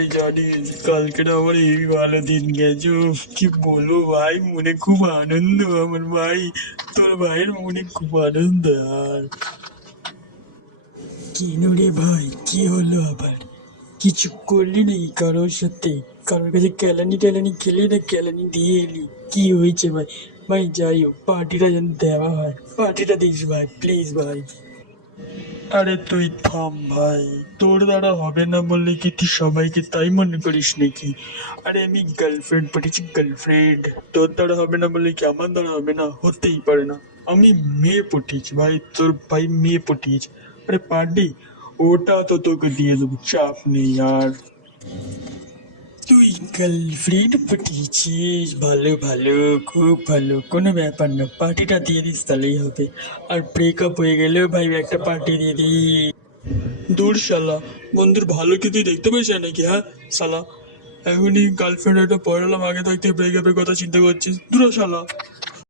ভাই জানিস কালকে না আমার এই ভালো দিন গেছে, উফ, কি বলবো ভাই, মনে খুব আনন্দ আমার ভাই। তোর ভাইয়ের মনে খুব আনন্দ। আর কেন রে ভাই, কি হলো আবার? কিছু করলি নাকি কারোর সাথে? কারোর কাছে কেলানি টেলানি খেলি না কেলানি দিয়ে এলি? কি হয়েছে ভাই? ভাই যাই হোক, পার্টিটা যেন দেওয়া হয়, পার্টিটা দিস ভাই, প্লিজ ভাই। আরে তুই থাম ভাই, তোর দ্বারা হবে না বললে কি তুই সবাইকে তাই মনে করিস নাকি? আরে আমি গার্লফ্রেন্ড পাঠিয়েছি, গার্লফ্রেন্ড। তোর দ্বারা হবে না বললে কি আমার দ্বারা হবে না? হতেই পারে না। আমি মেয়ে পটিয়েছি ভাই, তোর ভাই মেয়ে পটিয়েছি। আরে পার্টি ওটা তো তোকে দিয়ে দেবো, চাপ নেই। আর তুই গার্লফ্রেন্ড পাঠিয়েছিস, ভালো ভালো, খুব ভালো, কোনো ব্যাপার না, পার্টিটা দিয়ে দিস তাহলেই হবে। আর ব্রেকআপ হয়ে গেলেও ভাই একটা পার্টি দিয়ে দিস। দূর শালা, বন্ধুর ভালো কি তুই দেখতে পাইস না নাকি? হ্যাঁ শালা, এখনই গার্লফ্রেন্ড একটা পড়ালাম, আগে থাকতে ব্রেকআপের কথা চিন্তা করছিস? দূর হ শালা।